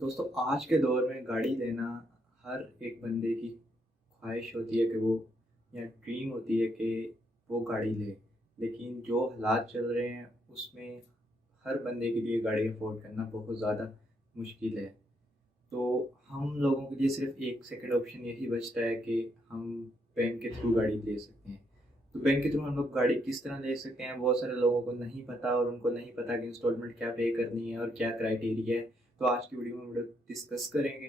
दोस्तों आज के दौर में गाड़ी लेना हर एक बंदे की ख्वाहिश होती है कि वो या ड्रीम होती है कि वो गाड़ी ले। लेकिन जो हालात चल रहे हैं उसमें हर बंदे के लिए गाड़ी अफोर्ड करना बहुत ज़्यादा मुश्किल है। तो हम लोगों के लिए सिर्फ एक सेकंड ऑप्शन यही बचता है कि हम बैंक के थ्रू गाड़ी ले सकते हैं। तो बैंक के थ्रू हम लोग गाड़ी किस तरह ले सकते हैं, बहुत सारे लोगों को नहीं पता और उनको नहीं पता कि इंस्टॉलमेंट क्या पे करनी है और क्या क्राइटेरिया है। तो आज की वीडियो में डिस्कस करेंगे।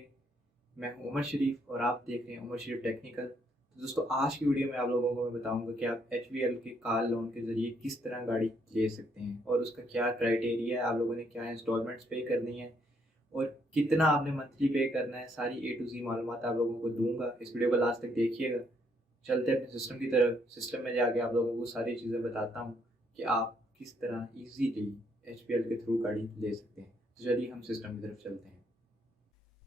मैं हूं उमर शरीफ और आप देख रहे हैं उमर शरीफ टेक्निकल। तो दोस्तों आज की वीडियो में आप लोगों को मैं बताऊंगा कि आप एच के कार लोन के ज़रिए किस तरह गाड़ी ले सकते हैं और उसका क्या क्राइटेरिया है, आप लोगों ने क्या इंस्टॉलमेंट्स पे करनी है और कितना आपने मंथली पे करना है। सारी ए टू जी मालूमात आप लोगों को दूंगा। इस वीडियो को लास्ट तक देखिएगा। चलते हैं अपने सिस्टम की तरफ। सिस्टम में जाके आप लोगों को सारी चीज़ें बताता हूँ कि आप किस तरह इजीली एच के थ्रू गाड़ी ले सकते हैं। तो चलिए हम सिस्टम की तरफ चलते हैं।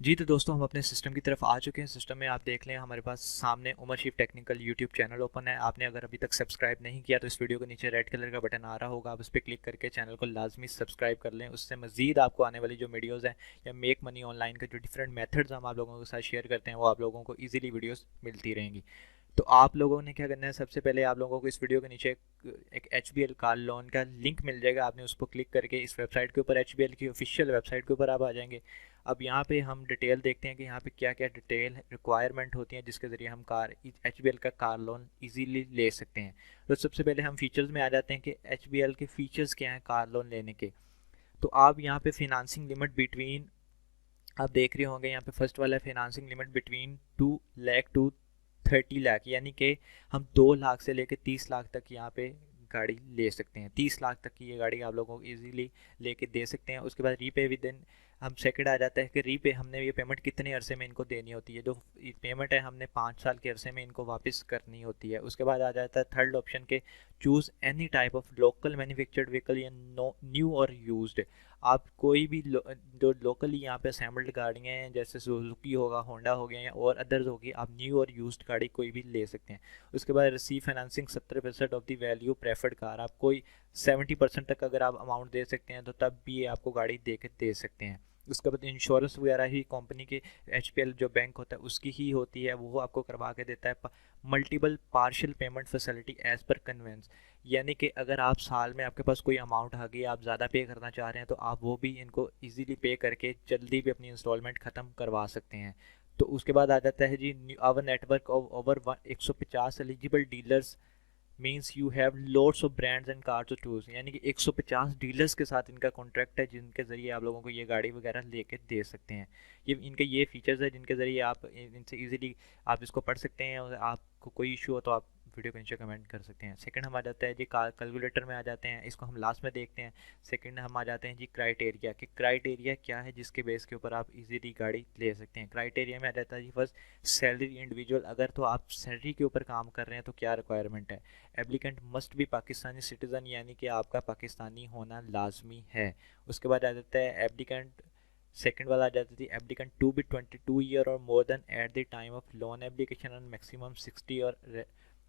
जी तो दोस्तों हम अपने सिस्टम की तरफ आ चुके हैं। सिस्टम में आप देख लें हमारे पास सामने उमर शीफ टेक्निकल यूट्यूब चैनल ओपन है। आपने अगर अभी तक सब्सक्राइब नहीं किया तो इस वीडियो के नीचे रेड कलर का बटन आ रहा होगा, आप उस पर क्लिक करके चैनल को लाजमी सब्सक्राइब कर लें। उससे मजीद आपको आने वाली जो वीडियोज़ हैं या मेक मनी ऑनलाइन के जो डिफरेंट मेथड्स हम आप लोगों के साथ शेयर करते हैं वो आप लोगों को ईजिली वीडियोज़ मिलती रहेंगी। तो आप लोगों ने क्या करना है, सबसे पहले आप लोगों को इस वीडियो के नीचे एक H B L car loan का लिंक मिल जाएगा। आपने उस पर क्लिक करके इस वेबसाइट के ऊपर, एच बी एल की ऑफिशियल वेबसाइट के ऊपर आप आ जाएंगे। अब यहाँ पे हम डिटेल देखते हैं कि यहाँ पे क्या क्या डिटेल रिक्वायरमेंट होती हैं जिसके ज़रिए हम कार एच बी एल का कार लोन इजीली ले सकते हैं। तो सबसे पहले हम फीचर्स में आ जाते हैं कि एच बी एल के फीचर्स क्या हैं कार लोन लेने के। तो आप यहाँ पे फिनांसिंग लिमिट बिटवीन, आप देख रहे होंगे यहाँ पे फर्स्ट वाला financing limit between 2 lakh to 30 lakh, यानी कि हम 2 लाख से लेकर 30 लाख तक यहाँ पे गाड़ी ले सकते हैं। 30 लाख तक की ये गाड़ी आप लोगों को इजीली लेके दे सकते हैं। उसके बाद रीपे विद इन, हम सेकंड आ जाता है कि रीपे हमने ये पेमेंट कितने अरसे में इनको देनी होती है। जो पेमेंट है हमने 5 साल के अरसे में इनको वापस करनी होती है। उसके बाद आ जाता है थर्ड ऑप्शन के choose any type of local manufactured vehicle या नो न्यू और यूज्ड। आप कोई भी जो लोकली यहाँ पे असेंबल्ड गाड़ियाँ हैं जैसे सुजुकी होगा, होंडा हो गया या और अदर्स होगी, आप न्यू और यूज्ड गाड़ी कोई भी ले सकते हैं। उसके बाद receive financing 70% of the value preferred car, आप कोई 70% तक अगर आप अमाउंट दे सकते हैं तो तब भी ये आपको गाड़ी दे के दे सकते हैं। उसके बाद इंश्योरेंस वगैरह ही कंपनी के एच जो बैंक होता है उसकी ही होती है, वो आपको करवा के देता है। Multiple partial payment facility as per convenience, यानी कि अगर आप साल में आपके पास कोई अमाउंट आ गई, आप ज़्यादा पे करना चाह रहे हैं तो आप वो भी इनको इजीली पे करके जल्दी भी अपनी इंस्टॉलमेंट ख़त्म करवा सकते हैं। तो उसके बाद आ जाता है जी our network of over 150 eligible dealers means you have loads of brands and cars to choose, यानी कि 150 डीलर्स के साथ इनका कॉन्ट्रैक्ट है जिनके ज़रिए आप लोगों को ये गाड़ी वगैरह लेके दे सकते हैं। ये इनके ये फीचर्स है जिनके ज़रिए आप इनसे इजीली आप इसको पढ़ सकते हैं और आपको कोई इशू हो तो आप वीडियो के नीचे कमेंट कर सकते हैं। सेकंड हम आ जाता है जी कैलकुलेटर में आ जाते हैं, इसको हम लास्ट में देखते हैं। सेकंड हम आ जाते हैं जी क्राइटेरिया, कि क्राइटेरिया क्या है जिसके बेस के ऊपर आप इजीली गाड़ी ले सकते हैं। क्राइटेरिया में आ जाता है जी फर्स्ट सैलरी इंडिविजुअल, अगर तो आप सैलरी के ऊपर काम कर रहे हैं तो क्या रिक्वायरमेंट है। एप्लीकेंट मस्ट भी पाकिस्तानी सिटीज़न, यानी कि आपका पाकिस्तानी होना लाजमी है। उसके बाद आ जाता है एप्लीकेंट, सेकंड वाला आ जाता है एप्लीकेंट टू बी 22 ईयर और more than at the time of loan application and maximum 60 और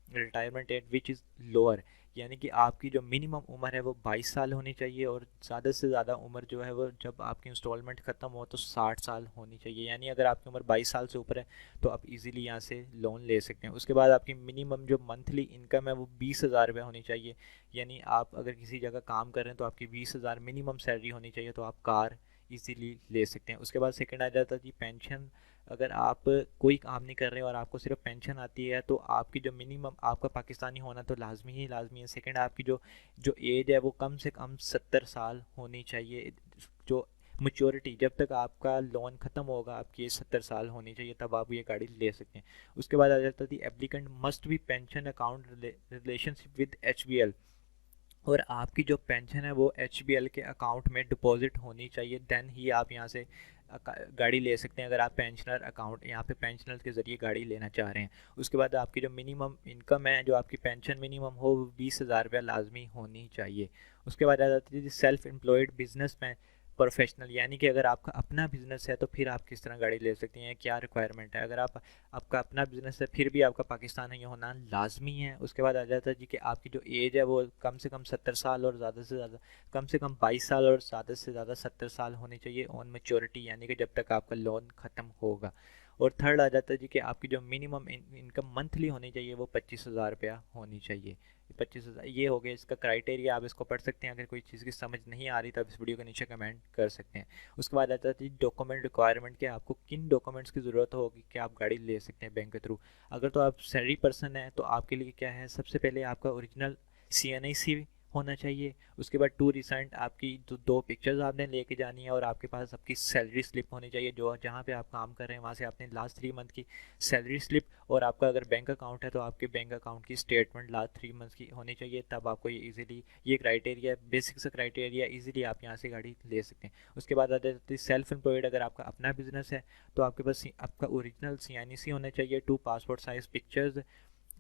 retirement age which is lower, यानी कि आपकी जो मिनिमम उम्र है वो 22 साल होनी चाहिए और ज़्यादा से ज़्यादा उम्र जो है वो जब आपकी इंस्टॉलमेंट ख़त्म हो तो 60 साल होनी चाहिए। यानी अगर आपकी उम्र 22 साल से ऊपर है तो आप इजीली यहाँ से लोन ले सकते हैं। उसके बाद आपकी मिनिमम जो मंथली इनकम है वो 20,000 रुपये होनी चाहिए, यानी आप अगर किसी जगह काम कर रहे हैं तो आपकी 20,000 मिनिमम सैलरी होनी चाहिए तो आप कार इजीली ले सकते हैं। उसके बाद सेकंड आ जाता है जी पेंशन, अगर आप कोई काम नहीं कर रहे और आपको सिर्फ पेंशन आती है तो आपकी जो मिनिमम, आपका पाकिस्तानी होना तो लाजमी ही लाजमी है। सेकंड आपकी जो जो एज है वो कम से कम 70 साल होनी चाहिए। जो मेच्योरिटी, जब तक आपका लोन ख़त्म होगा आपकी एज 70 साल होनी चाहिए, तब आप ये गाड़ी ले सकते हैं। उसके बाद आ जाता है एप्लीकेंट मस्ट भी pension account relationship with H और आपकी जो पेंशन है वो एच के अकाउंट में डिपॉजिट होनी चाहिए, देन ही आप यहाँ से गाड़ी ले सकते हैं। अगर आप पेंशनर अकाउंट यहाँ पे पेंशनर के ज़रिए गाड़ी लेना चाह रहे हैं। उसके बाद आपकी जो मिनिमम इनकम है, जो आपकी पेंशन मिनिमम हो, वो 20,000 रुपया लाजमी होनी चाहिए। उसके बाद आ जाती है सेल्फ एम्प्लॉयड बिजनेस प्रोफेशनल, यानी कि अगर आपका अपना बिजनेस है तो फिर आप किस तरह गाड़ी ले सकते हैं, क्या रिक्वायरमेंट है। अगर आपका अपना बिजनेस है फिर भी आपका पाकिस्तान में ये होना लाजमी है। उसके बाद आ जाता है जी कि आपकी जो एज है वो कम से कम 70 साल और ज़्यादा से ज़्यादा कम से कम 22 साल और ज़्यादा से ज़्यादा 70 साल होनी चाहिए ऑन मैच्योरिटी, यानी कि जब तक आपका लोन ख़त्म होगा। और थर्ड आ जाता है जी कि आपकी जो मिनिमम इनकम मंथली होनी चाहिए वो 25,000 रुपया होनी चाहिए। 25,000 ये हो गया इसका क्राइटेरिया। आप इसको पढ़ सकते हैं। अगर कोई चीज़ की समझ नहीं आ रही तो आप इस वीडियो के नीचे कमेंट कर सकते हैं। उसके बाद आता है डॉक्यूमेंट रिक्वायरमेंट के आपको किन डॉक्यूमेंट्स की ज़रूरत होगी कि आप गाड़ी ले सकते हैं बैंक के थ्रू। अगर तो आप सैलरी पर्सन है तो आपके लिए क्या है, सबसे पहले आपका ओरिजिनल CNIC होना चाहिए। उसके बाद 2 रिसेंट आपकी जो 2 पिक्चर्स आपने लेके जानी है, और आपके पास आपकी सैलरी स्लिप होनी चाहिए जो जहाँ पे आप काम कर रहे हैं वहाँ से आपने लास्ट 3 मंथ की सैलरी स्लिप, और आपका अगर बैंक अकाउंट है तो आपके बैंक अकाउंट की स्टेटमेंट लास्ट 3 मंथ की होनी चाहिए। तब आपको ये इजीली, ये क्राइटेरिया बेसिक सा क्राइटेरिया, इजीली आप यहाँ से गाड़ी ले सकते हैं। उसके बाद आ जाती है सेल्फ एम्प्लॉयड। अगर आपका अपना बिजनेस है तो आपके पास आपका ओरिजिनल CNIC होना चाहिए, 2 पासपोर्ट साइज पिक्चर्स,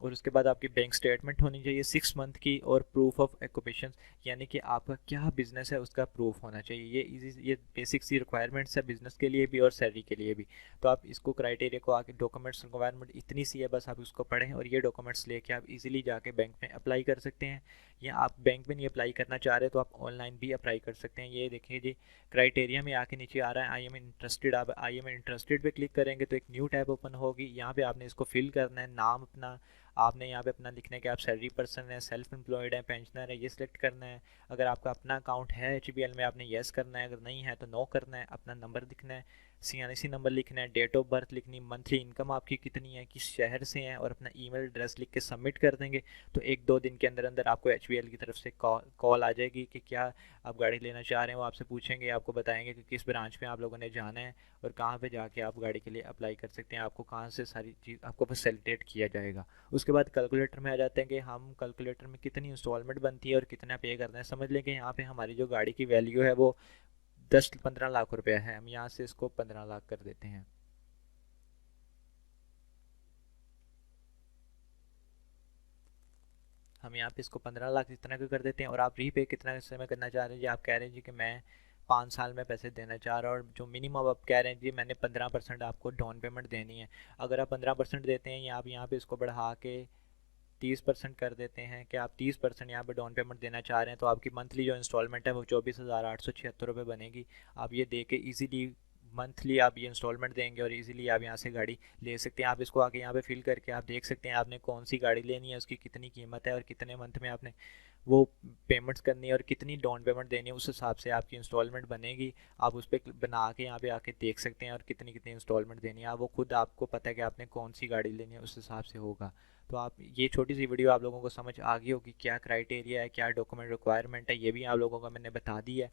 और उसके बाद आपकी बैंक स्टेटमेंट होनी चाहिए 6 मंथ की, और प्रूफ ऑफ ऑक्यूपेशन, यानी कि आपका क्या बिजनेस है उसका प्रूफ होना चाहिए। ये बेसिक सी रिक्वायरमेंट्स है बिजनेस के लिए भी और सैलरी के लिए भी। तो आप इसको क्राइटेरिया को आके, डॉक्यूमेंट्स रिक्वायरमेंट इतनी सी है, बस आप उसको पढ़ें और ये डॉक्यूमेंट्स लेके आप इजीली जाके बैंक में अप्लाई कर सकते हैं। या आप बैंक में नहीं अप्लाई करना चाह रहे तो आप ऑनलाइन भी अप्लाई कर सकते हैं। ये देखिए जी, क्राइटेरिया में आके नीचे आ रहा है आई एम इंटरेस्टेड। आप आई एम इंटरेस्टेड पे क्लिक करेंगे तो एक न्यू टैब ओपन होगी। यहाँ पे आपने इसको फिल करना है, नाम अपना आपने यहाँ पे अपना लिखना है कि आप सैलरी पर्सन है, सेल्फ एम्प्लॉयड है, पेंशनर है, ये सिलेक्ट करना है। अगर आपका अपना अकाउंट है HBL में आपने येस करना है, अगर नहीं है तो नो करना है। अपना नंबर लिखना है, CNIC नंबर लिखना है, डेट ऑफ बर्थ लिखनी, मंथली इनकम आपकी कितनी है, किस शहर से है, और अपना ईमेल एड्रेस लिख के सबमिट कर देंगे तो 1-2 दिन के अंदर अंदर आपको HBL की तरफ से कॉल आ जाएगी कि क्या आप गाड़ी लेना चाह रहे हैं। वो आपसे पूछेंगे, आपको बताएंगे कि किस ब्रांच में आप लोगों ने जाना है और कहाँ पे जाके आप गाड़ी के लिए अप्लाई कर सकते हैं। आपको कहाँ से सारी चीज़ आपको फैसिलिटेट किया जाएगा। उसके बाद कैलकुलेटर में आ जाते हैं कि हम कैलकुलेटर में कितनी इंस्टॉलमेंट बनती है और कितना पे करना है। समझ लें कि यहाँ पे हमारी जो गाड़ी की वैल्यू है वो 10-15 लाख रुपया है। हम यहाँ से इसको 15 लाख कर देते हैं। हम यहाँ पे इसको 15 लाख इतना का कर देते हैं। और आप रीपे कितना समय करना चाह रहे हैं जी, आप कह रहे हैं जी कि मैं 5 साल में पैसे देना चाह रहा हूँ, और जो मिनिमम आप कह रहे हैं जी मैंने 15% आपको डाउन पेमेंट देनी है। अगर आप 15% देते हैं या आप यहाँ पे इसको बढ़ा के 30% कर देते हैं कि आप 30% यहाँ पे डाउन पेमेंट देना चाह रहे हैं, तो आपकी मंथली जो इंस्टॉलमेंट है वो 24,876 रुपये बनेगी। आप ये दे के ईजीली मंथली आप ये इंस्टॉलमेंट देंगे और इजीली आप यहाँ से गाड़ी ले सकते हैं। आप इसको आके यहाँ पे फिल करके आप देख सकते हैं आपने कौन सी गाड़ी लेनी है, उसकी कितनी कीमत है और कितने मंथ में आपने वो पेमेंट्स करनी है और कितनी डाउन पेमेंट देनी है। उस हिसाब से आपकी इंस्टॉलमेंट बनेगी। आप उस पर बना के यहाँ पे आके देख सकते हैं और कितनी कितनी इंस्टॉलमेंट देनी है। आप वो खुद आपको पता है कि आपने कौन सी गाड़ी लेनी है, उस हिसाब से होगा। तो आप ये छोटी सी वीडियो आप लोगों को समझ आ गई होगी क्या क्राइटेरिया है, क्या डॉक्यूमेंट रिक्वायरमेंट है, ये भी आप लोगों को मैंने बता दी है।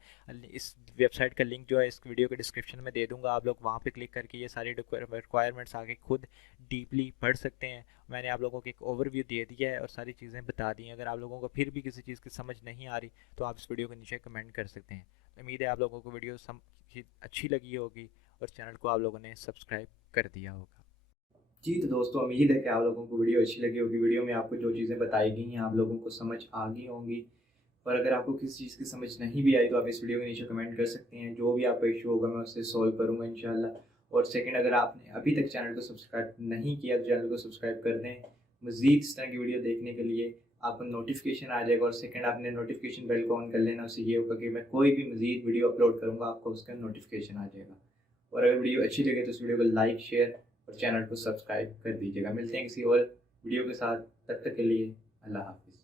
इस वेबसाइट का लिंक जो है इस वीडियो के डिस्क्रिप्शन में दे दूंगा। आप लोग वहाँ पे क्लिक करके ये सारी रिक्वायरमेंट्स आगे खुद डीपली पढ़ सकते हैं। मैंने आप लोगों को एक ओवरव्यू दे दिया है और सारी चीज़ें बता दी हैं। अगर आप लोगों को फिर भी किसी चीज़ की समझ नहीं आ रही तो आप इस वीडियो के नीचे कमेंट कर सकते हैं। उम्मीद है आप लोगों को वीडियो अच्छी लगी होगी और चैनल को आप लोगों ने सब्सक्राइब कर दिया होगा। जी तो दोस्तों, उम्मीद है कि आप लोगों को वीडियो अच्छी लगी होगी। वीडियो में आपको जो चीज़ें बताई गई हैं आप लोगों को समझ आ गई होंगी। और अगर आपको किसी चीज़ की समझ नहीं भी आई तो आप इस वीडियो के नीचे कमेंट कर सकते हैं। जो भी आपका इशू होगा मैं उससे सॉल्व करूँगा इंशाल्लाह। और सेकंड, अगर आपने अभी तक चैनल को सब्सक्राइब नहीं किया तो चैनल को सब्सक्राइब कर दें। मज़ीद इस तरह की वीडियो देखने के लिए आपको नोटिफिकेशन आ जाएगा। और सेकंड, आपने नोटिफिकेशन बेल को ऑन कर लेना। उससे ये होगा कि मैं कोई भी मज़ीद वीडियो अपलोड करूँगा आपको उसका नोटिफिकेशन आ जाएगा। और अगर वीडियो अच्छी लगे तो इस वीडियो को लाइक, शेयर और चैनल को सब्सक्राइब कर दीजिएगा। मिलते हैं किसी और वीडियो के साथ, तब तक के लिए अल्लाह हाफ़िज़।